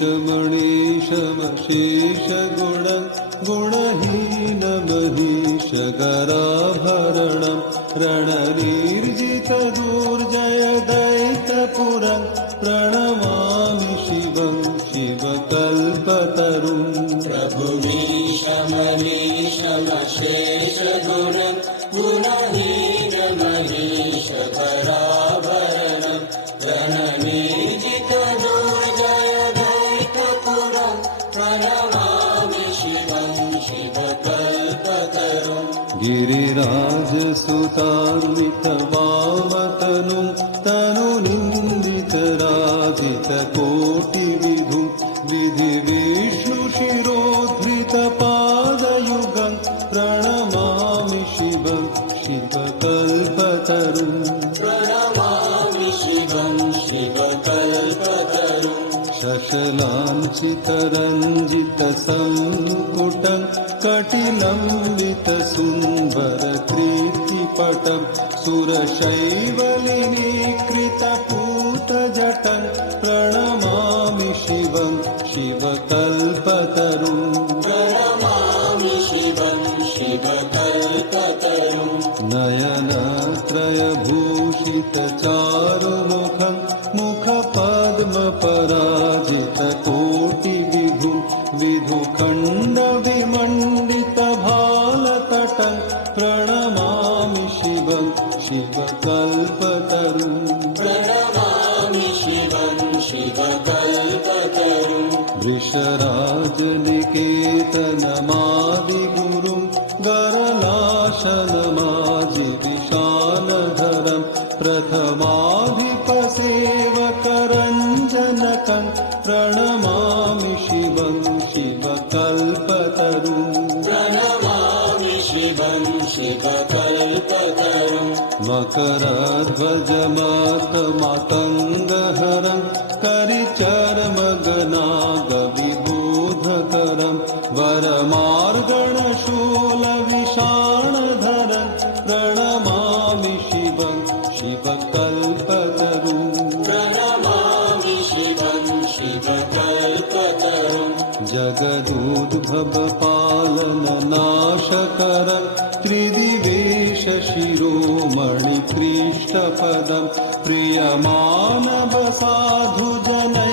ईशमणीशमशेषगुणं गुणहीनमहीशगराभरणं रणनिर्जितदुर्जयदैत्यपुरं प्रणमामि शिवं शिवकल्पतरुं प्रभुमीशमनीशमशेषगुणं गुणहीनमहीशगराभरणं रणनिर्जितदुर्जयदैत्यपुरं प्रणमामि शिवं शिवकल्पतरुं गिरिराजसुतान्वितवामतनुं तनुनिन्दितराजितकोटिविधुं विधिविष्णुशिरोद्धृतपादयुगं प्रणमामि शिवं शिवकल्पतरुं प्रणमामि शिवं शिवकल्पतरुं शशलाञ्छितरञ्जितसङ्कुटं कटिलम्बितसुन्दरकीर्तिपटं सुरशैवलिनीकृतपूतजटं प्रणमामि शिवं शिवकल्पतरुं प्रणमामि शिवं शिवकल्पतरुं नयनत्रयभूषितचारुमुखं मुखपद्मपराजितकोटिविभुं विधुखण्डविमण्डितभालतटं प्रणमामि शिवं शिवकल्पतरुं प्रणमामि शिवं शिवकल्पतरुं वृषराजनिकेतनमादिगुरुं गरलाशनमाजिविशालधरं प्रथमाधिपसेवकरञ्जनकं प्रणमामि शिवं शिवकल्पतरुं प्रणमामि शिवं शिवकल्पतरुं मकरध्वजमातमातङ्गहरं करिचर्मगनागविबोधकरं वरमार्गणशूलविषाणधरं प्रणमामि शिवं शिवकल्पतरुं प्रणमामि शिवं शिवकल्पतरुं जगदुद्भवपालननाशकरं त्रिदिवेशशिरोमणिकृष्टपदं प्रियमानवसाधुजनैः